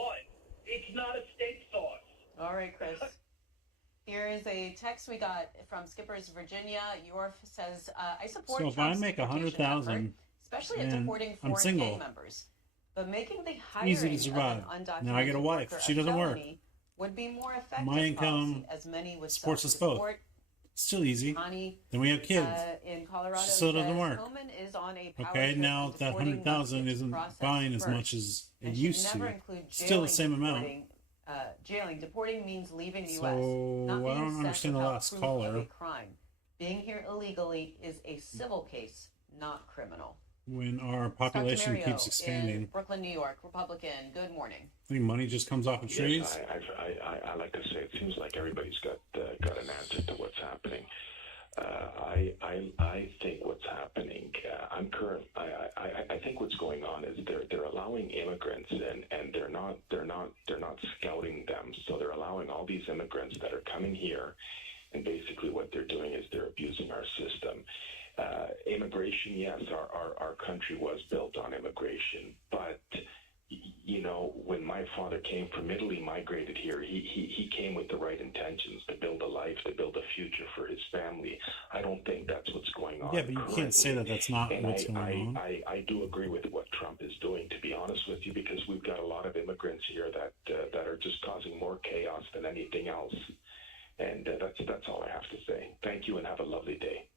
It's not a steak sauce. All right, Chris. Here is a text we got from Skippers, Virginia. Yorf says, I support So if Trump's I make deportation 100,000, effort, especially at and deporting I'm foreign single, gang members. But making the easy hiring to survive. of an undocumented Now I get a wife. worker She doesn't work. felony would be more effective My income policy, as many would supports us both. self-deport. Still easy. Connie, Then we have kids. in Colorado, She still doesn't says work. Komen is on a power Okay, trip now and that deporting 100,000 must get isn't processed buying as first. much as it And should used never to. include Still the jailing, same amount. deporting, jailing. Deporting means leaving the So U.S. Not I being don't sent understand the without last proof of caller. a crime. Being here illegally is a civil case, not criminal. When our Dr. population Mario keeps in expanding, Brooklyn, New York, Republican. Good morning. I think money just comes off of trees. Yes, I like to say it seems like everybody's got an answer to what's happening. I think what's happening. I think what's going on is they're allowing immigrants in, and they're not scouting them. So they're allowing all these immigrants that are coming here, and basically what they're doing is they're abusing our system. Immigration, yes, our country was built on immigration, but when my father came from Italy, migrated here, he came with the right intentions to build a life, to build a future for his family. I don't think that's what's going on. Yeah, but you can't say that that's not And what's going on. I do agree with what Trump is doing, to be honest with you, because we've got a lot of immigrants here that are just causing more chaos than anything else. And that's all I have to say. Thank you, and have a lovely day.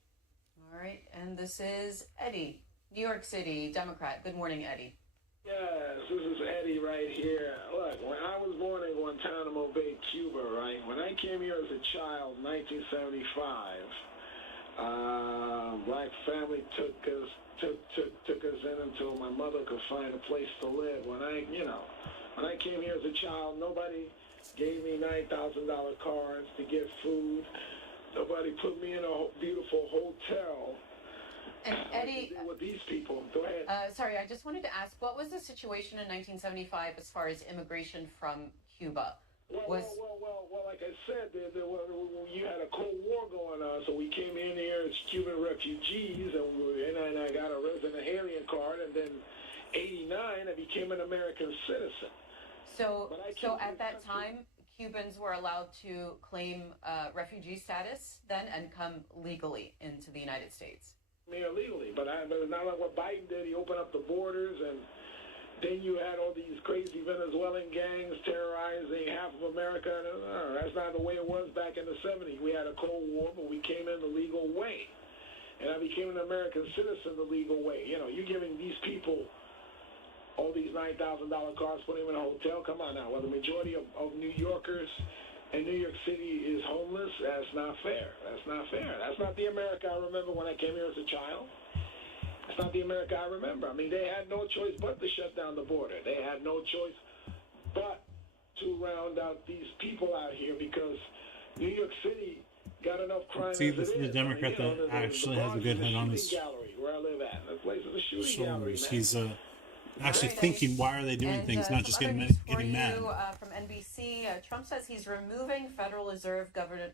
All right, and this is Eddie, New York City, Democrat. Good morning, Eddie. Yes, this is Eddie right here. Look, when I was born in Guantanamo Bay, Cuba, right, when I came here as a child, 1975, black family took us in until my mother could find a place to live. When I came here as a child, nobody gave me $9,000 cards to get food. Nobody put me in a beautiful hotel. And Eddie, with these people, go ahead. Sorry, I just wanted to ask, what was the situation in 1975 as far as immigration from Cuba? Well, like I said, you had a Cold War going on, so we came in here as Cuban refugees, and I got a resident alien card, and then '89 I became an American citizen. So at that time, Cubans were allowed to claim refugee status then and come legally into the United States. Me illegally, but not like what Biden did. He opened up the borders, and then you had all these crazy Venezuelan gangs terrorizing half of America. That's not the way it was back in the 70s. We had a Cold War, but we came in the legal way, and I became an American citizen the legal way. You're giving these people all these $9,000 cards, putting them in a hotel. Come on now. Well, the majority of New Yorkers in New York City is homeless. That's not fair. That's not fair. That's not the America I remember when I came here as a child. It's not the America I remember. I mean, they had no choice but to shut down the border. They had no choice but to round out these people out here because New York City got enough crime. See, this is the Democrat that actually has a good head on his gallery where I live at. The place is a shooting gallery, shoulders. man. He's actually thinking, why are they doing things, not just getting mad. From NBC, Trump says he's removing Federal Reserve Governor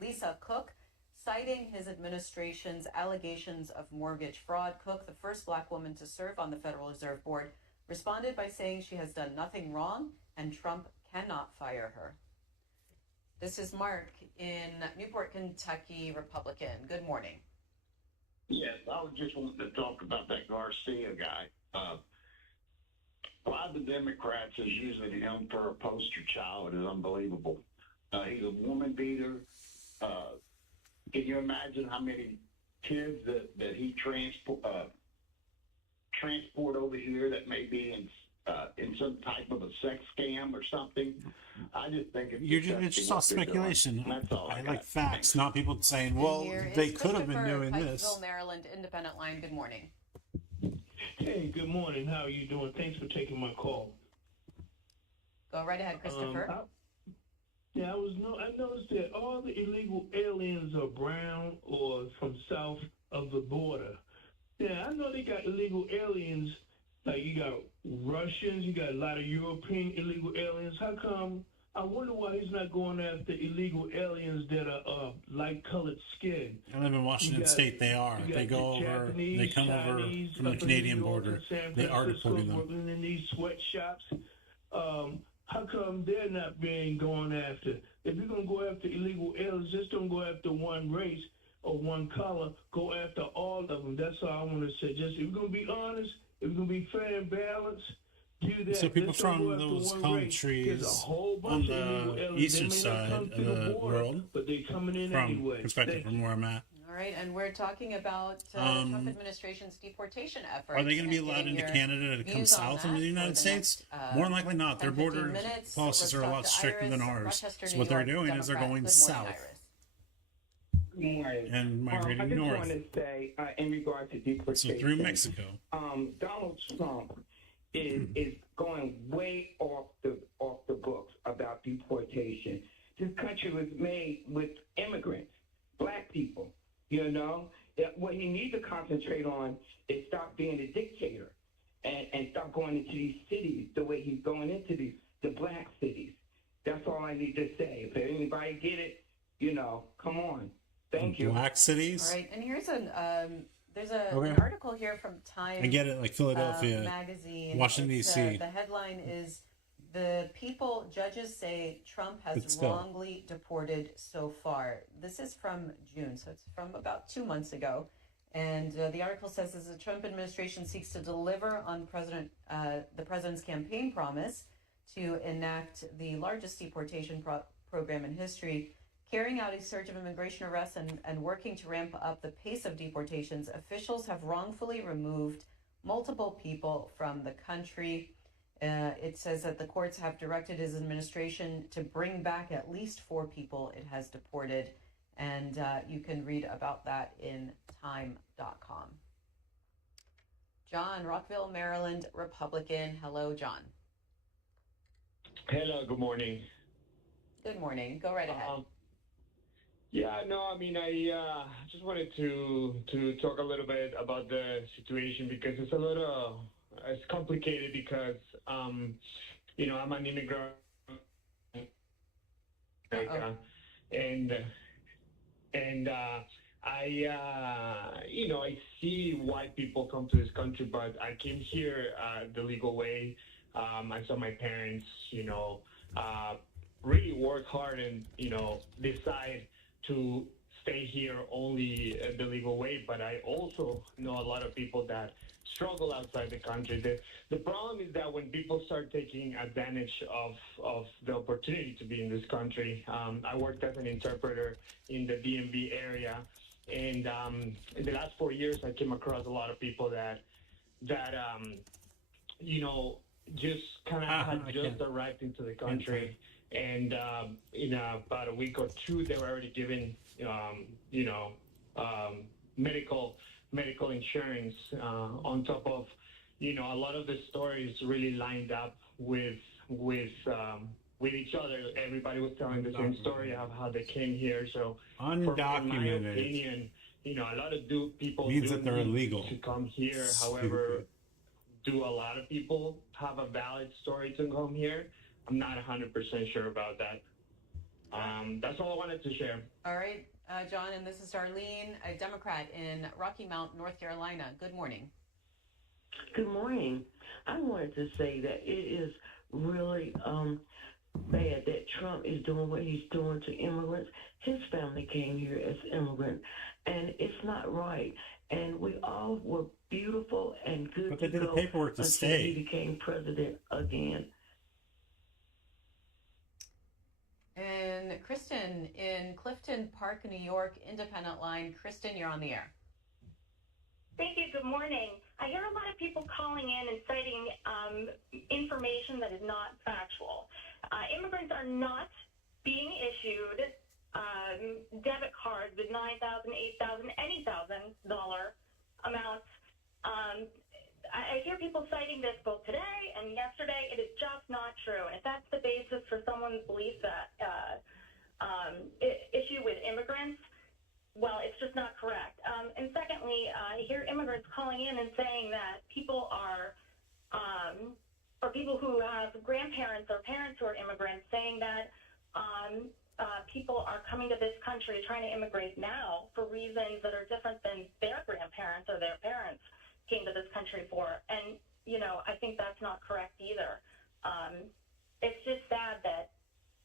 Lisa Cook, citing his administration's allegations of mortgage fraud. Cook, the first black woman to serve on the Federal Reserve Board, responded by saying she has done nothing wrong and Trump cannot fire her. This is Mark in Newport, Kentucky, Republican. Good morning. Yes, I was just wanting to talk about that Garcia guy. Why the Democrats is using him for a poster child is unbelievable. He's a woman beater. Can you imagine how many kids that he transport over here that may be in some type of a sex scam or something. I just think It's just all speculation. That's all I I like got. facts, not people saying, "Well, Here they is could have been Christopher, doing this." Pikesville, Maryland, Independent Line. Good morning. Hey, good morning. How are you doing? Thanks for taking my call. Go right ahead, Christopher. I noticed that all the illegal aliens are brown or from south of the border. Yeah, I know they got illegal aliens. Like you got Russians, you got a lot of European illegal aliens. How come? I wonder why he's not going after illegal aliens that are light-colored skin. I live in Washington State. They are. They go over. They come over from the Canadian border. They are deporting them. Working in these sweatshops. How come they're not being going after? If you're gonna go after illegal aliens, just don't go after one race or one color. Go after all of them. That's all I want to say. Just if you're gonna be honest, if you're gonna be fair and balanced, do that. So people from those countries on the eastern side of the world, but they're coming in from anyway. perspective from where I'm at, All right, and we're talking about the Trump administration's deportation efforts. are they going to be and allowed getting into your Canada to come views on south into that the United for States? next, More than likely not. Their 10, 15 border minutes. policies are a Let's lot talk to stricter than Iris, ours. Rochester, So New what they're York, doing is they're Democrat. going Good south morning, Iris. Good morning. and migrating I just north. want to say, in regard to deportation, So through Mexico. Donald Trump is going way off the books about deportation. This country was made with immigrants, black people. You know, what he needs to concentrate on is stop being a dictator and stop going into these cities the way he's going into the black cities. That's all I need to say. If anybody get it, come on. Thank you. Black cities. All right, and here's there's Okay. an article here from Time. I get it, like Philadelphia, magazine, Washington, It's, D.C.. The headline is "The people judges say Trump But has still. wrongly deported so far." This is from June, so it's from about 2 months ago. And the article says, as the Trump administration seeks to deliver on the president's campaign promise to enact the largest deportation program in history, carrying out a surge of immigration arrests and working to ramp up the pace of deportations, officials have wrongfully removed multiple people from the country. It says that the courts have directed his administration to bring back at least 4 people it has deported. And you can read about that in time.com. John, Rockville, Maryland, Republican. Hello, John. Hello, good morning. Good morning. Go right ahead. I just wanted to talk a little bit about the situation because it's complicated because, I'm an immigrant. I see why people come to this country, but I came here the legal way. I saw my parents, really work hard and, decide to stay here only the legal way. But I also know a lot of people that struggle outside the country. The problem is that when people start taking advantage of the opportunity to be in this country, I worked as an interpreter in the DMV area. And in the last 4 years, I came across a lot of people that just kind of had just arrived into the country. And in about a week or two, they were already given, medical insurance on top of, a lot of the stories really lined up with each other. Everybody was telling the same story of how they came here. So, in my opinion, a lot of people means that they're illegal to come here. However, do a lot of people have a valid story to come here? I'm not 100% sure about that. That's all I wanted to share. All right, John, and this is Darlene, a Democrat in Rocky Mount, North Carolina. Good morning. Good morning. I wanted to say that it is really bad that Trump is doing what he's doing to immigrants. His family came here as immigrants, and it's not right. And we all were beautiful and good But they to did the go paperwork to until stay. he became president again. And Kristen in Clifton Park, New York, Independent Line. Kristen, you're on the air. Thank you. Good morning. I hear a lot of people calling in and citing information that is not factual. Immigrants are not being issued debit cards with $9,000, $8,000, any $1,000 amounts. I hear people citing this both today and yesterday. It is just not true. And if that's the basis for someone's belief that issue with immigrants, well, it's just not correct. And secondly, I hear immigrants calling in and saying that people are, or people who have grandparents or parents who are immigrants, saying that people are coming to this country trying to immigrate now for reasons that are different than their grandparents or their parents came to this country for. And, you know, I think that's not correct either. It's just sad that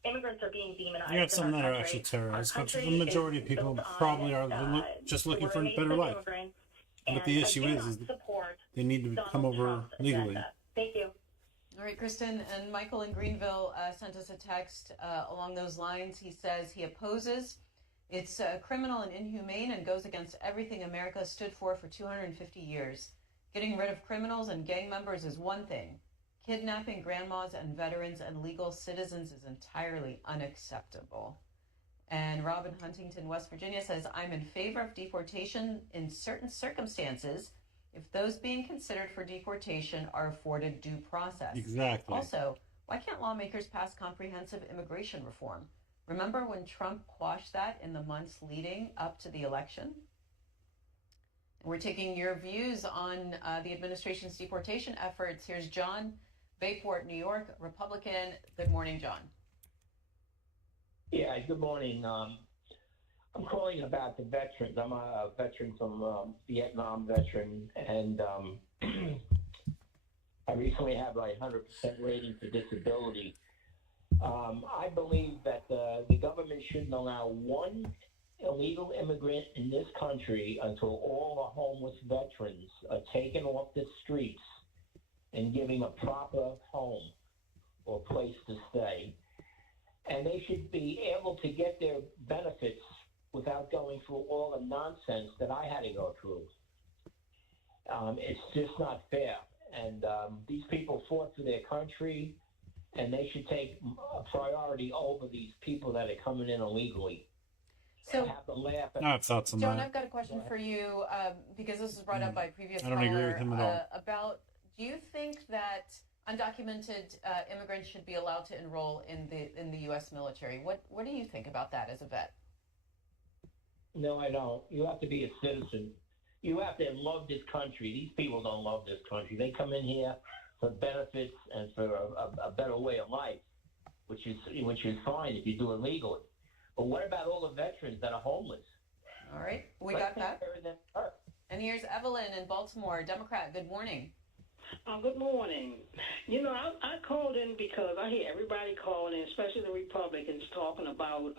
immigrants are being demonized. You have some that are actually terrorists, but the majority of people probably are just looking for a better life. But the issue is they need to come over legally. Thank you. All right, Kristen, and Michael in Greenville sent us a text along those lines. He says he opposes. It's criminal and inhumane and goes against everything America stood for 250 years. Getting rid of criminals and gang members is one thing. Kidnapping grandmas and veterans and legal citizens is entirely unacceptable. And Robin Huntington, West Virginia says, I'm in favor of deportation in certain circumstances if those being considered for deportation are afforded due process. Exactly. Also, why can't lawmakers pass comprehensive immigration reform? Remember when Trump quashed that in the months leading up to the election? We're taking your views on the administration's deportation efforts. Here's John, Bayport, New York, Republican. Good morning, John. Yeah, good morning. I'm calling about the veterans. I'm a veteran from Vietnam veteran, and I recently have like 100% rating for disability. I believe that the government shouldn't allow one illegal immigrant in this country until all the homeless veterans are taken off the streets and given a proper home or place to stay. And they should be able to get their benefits without going through all the nonsense that I had to go through. It's just not fair. And these people fought for their country, and they should take a priority over these people that are coming in illegally. So, have to laugh at I have thoughts on John, that. I've got a question for you because this was brought up by a previous I don't caller. agree with him at all. About, do you think that undocumented immigrants should be allowed to enroll in the U.S. military? What do you think about that as a vet? No, I don't. You have to be a citizen. You have to love this country. These people don't love this country. They come in here for benefits and for a better way of life, which is fine if you do it legally. But what about all the veterans that are homeless? All right, we got that. And here's Evelyn in Baltimore, Democrat. Good morning. Good morning. You know, I called in because I hear everybody calling in, especially the Republicans, talking about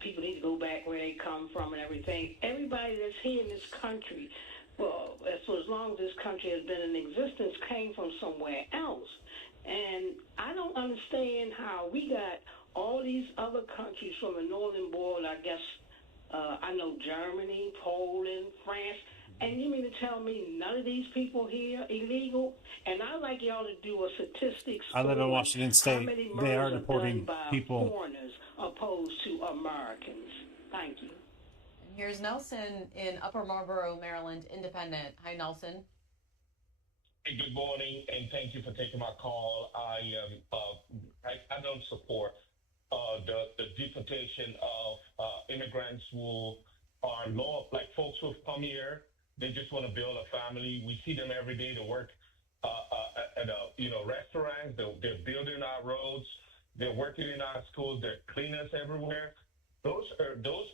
people need to go back where they come from and everything. Everybody that's here in this country, well, for as long as this country has been in existence, came from somewhere else. And I don't understand how we got all these other countries from the northern border, I guess, I know Germany, Poland, France, and you mean to tell me none of these people here illegal? And I'd like y'all to do a statistics. I live in Washington State. They are deporting people. Foreigners opposed to Americans. Thank you. And here's Nelson in Upper Marlboro, Maryland, Independent. Hi, Nelson. Hey, good morning, and thank you for taking my call. I don't support the deportation of immigrants who are like folks who have come here. They just want to build a family. We see them every day to work at restaurants. They're building our roads. They're working in our schools. They're cleaners everywhere. Those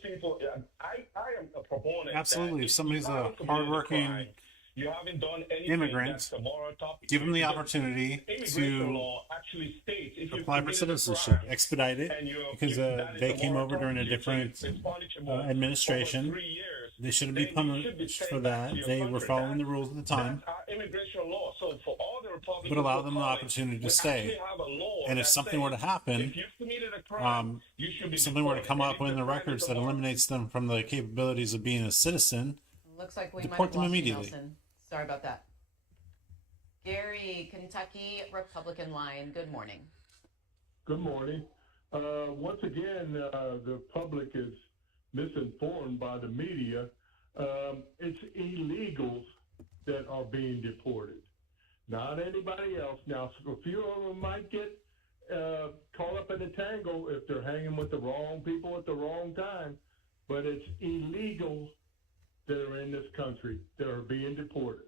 people. I am a proponent. Absolutely, if somebody's a hardworking you haven't done anything immigrant, give them the opportunity to apply for citizenship, expedite it, because they came over during a different administration. They shouldn't be punished for that. They were following the rules at the time. But allow them the opportunity to stay. And if something were to happen, something were to come up in the records that eliminates them from the capabilities of being a citizen, Looks like we deport might have them lost you, immediately. Nelson. Sorry about that. Gary, Kentucky Republican line. Good morning. Good morning. Once again, the public is misinformed by the media. It's illegals that are being deported, not anybody else. Now, a few of them might get caught up in the tangle if they're hanging with the wrong people at the wrong time, but it's illegals that are in this country that are being deported.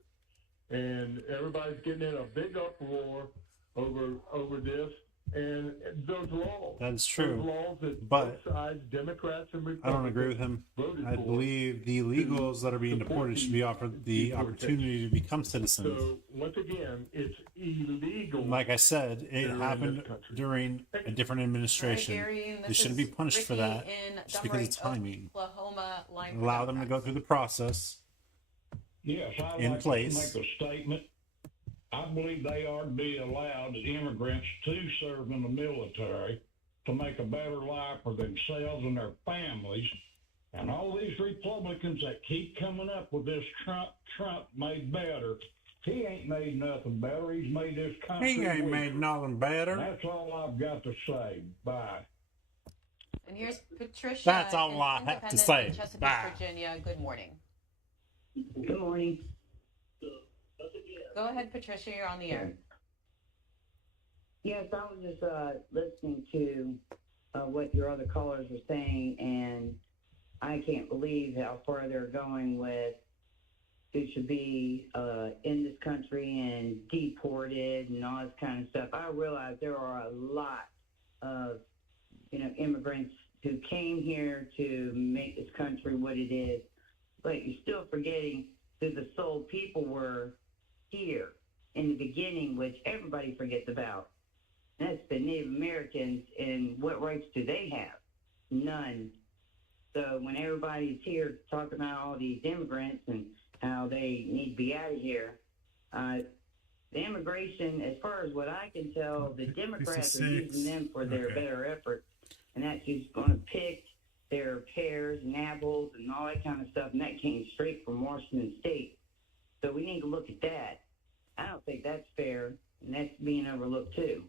And everybody's getting in a big uproar over this. And those laws. That's true. Those laws that But both sides, Democrats and Republicans, I don't agree with him. I believe the illegals that are being deported should be offered the opportunity to become citizens. So, once again, it's illegal. Like I said, it happened during a different administration. All right, Gary, and They this shouldn't be is punished for Ricky that in just because of Dumfries, timing. Oklahoma line for Allow them to Democrats. go through the process Yes, I'd in like place. to make a statement. I believe they ought to be allowed, as immigrants, to serve in the military to make a better life for themselves and their families. And all these Republicans that keep coming up with this Trump made better. He ain't made nothing better. He's made this country He ain't weaker. made nothing better. That's all I've got to say. Bye. And here's Patricia. That's all in I have to Independence say. in Chesapeake, Bye. Virginia. Good morning. Good morning. Go ahead, Patricia. You're on the air. Yes, I was just listening to what your other callers were saying, and I can't believe how far they're going with who should be in this country and deported and all this kind of stuff. I realize there are a lot of, immigrants who came here to make this country what it is, but you're still forgetting who the sole people were here in the beginning, which everybody forgets about. That's the Native Americans, and what rights do they have? None. So when everybody's here talking about all these immigrants and how they need to be out of here, the immigration, as far as what I can tell, the Democrats are using them for their better efforts, and that's just going to pick their pears and apples and all that kind of stuff, and that came straight from Washington State. So we need to look at that. I don't think that's fair, and that's being overlooked too.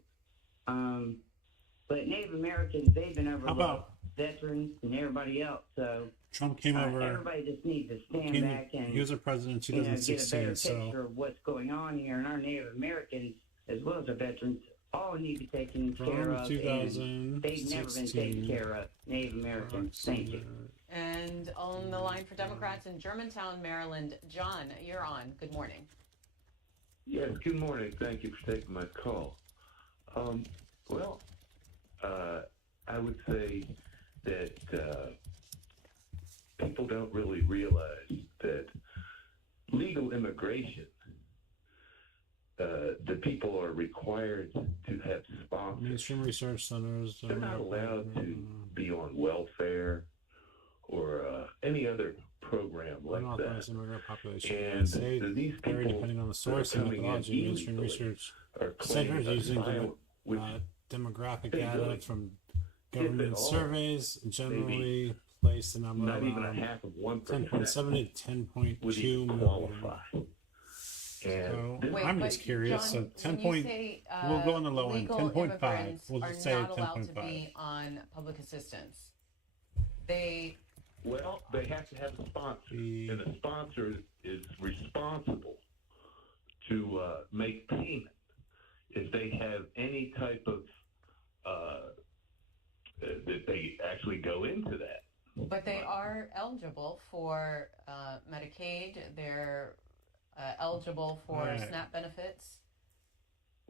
But Native Americans, they've been overlooked. Veterans and everybody else. So Trump came over. Everybody just needs to stand back and he was a president in get a 2016. better So picture of what's going on here. And our Native Americans, as well as our veterans, all need to be taken care from of. And 2016. they've never been taken care of. Native Americans. Thank you. And on the line for Democrats in Germantown, Maryland, John, you're on. Good morning. Yes, good morning. Thank you for taking my call. I would say that people don't really realize that legal immigration, the people are required to have sponsors. mainstream research centers. They're not allowed to be on welfare or any other program like that. Unauthorized immigrant population. And Say these vary people depending on the source that are and coming in methodology. Mainstream illegally research are centers claiming using asylum, which demographic they data really, from if government at all, surveys generally maybe place the number not even a around half of 1% 10.7 to 10.2 would even million. qualify. So And I'm just curious. John, So 10 when you point. say, We'll go on the low end. legal 10.5. immigrants We'll are just say not allowed to 10.5. be on public assistance. They Well, they have to have a sponsor, and the sponsor is responsible to make payment if they have any type of that they actually go into that. But they are eligible for Medicaid. They're eligible for Right. SNAP benefits.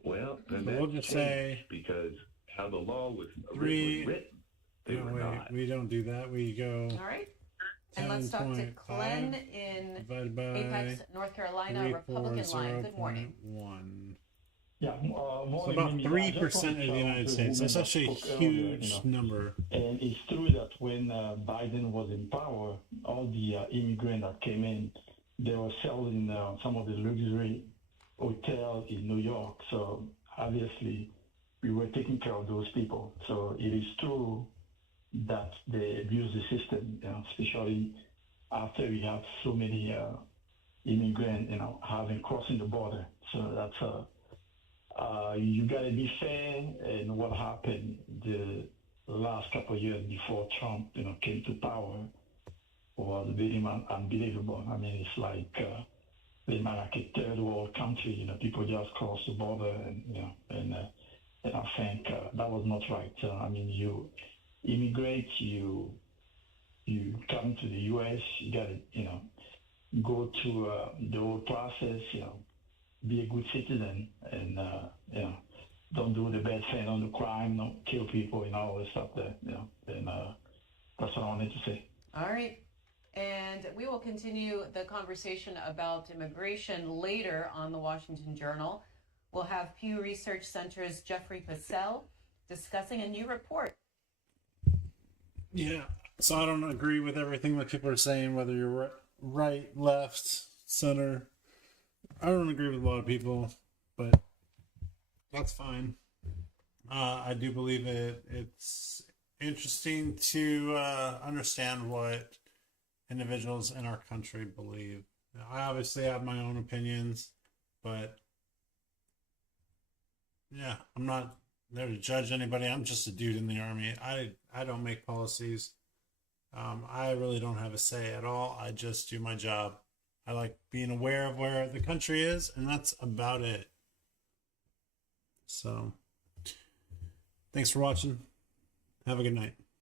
Well, then So that's we'll just changed say because how the law was three- originally written, they No, were not. we don't do that. We go. All right. And let's talk to 10.5 Glenn in divided by Apex, North Carolina, Republican line. Good morning. 340.1. Yeah, So about 3% of the United States. That's actually a huge number. And it's true that when Biden was in power, all the immigrants that came in, they were selling some of the luxury hotels in New York. So obviously, we were taking care of those people. So it is true that they abuse the system, especially after we have so many immigrant, having crossing the border. So that's you got to be fair. And what happened the last couple of years before Trump, came to power was really unbelievable. I mean, it's like they might like a third world country. People just cross the border, and I think that was not right. I mean, you immigrate, you come to the U.S., you got to, go through the whole process, be a good citizen, and don't do the bad thing on the crime, don't kill people, all this stuff there, and that's what I wanted to say. All right. And we will continue the conversation about immigration later on the Washington Journal. We'll have Pew Research Center's Jeffrey Passell discussing a new report. Yeah, so I don't agree with everything that people are saying, whether you're right, left, center. I don't agree with a lot of people, but that's fine. I do believe it's interesting to understand what individuals in our country believe. I obviously have my own opinions, but yeah, I'm not there to judge anybody. I'm just a dude in the Army. I don't make policies. I really don't have a say at all. I just do my job. I like being aware of where the country is, and that's about it. So, thanks for watching. Have a good night.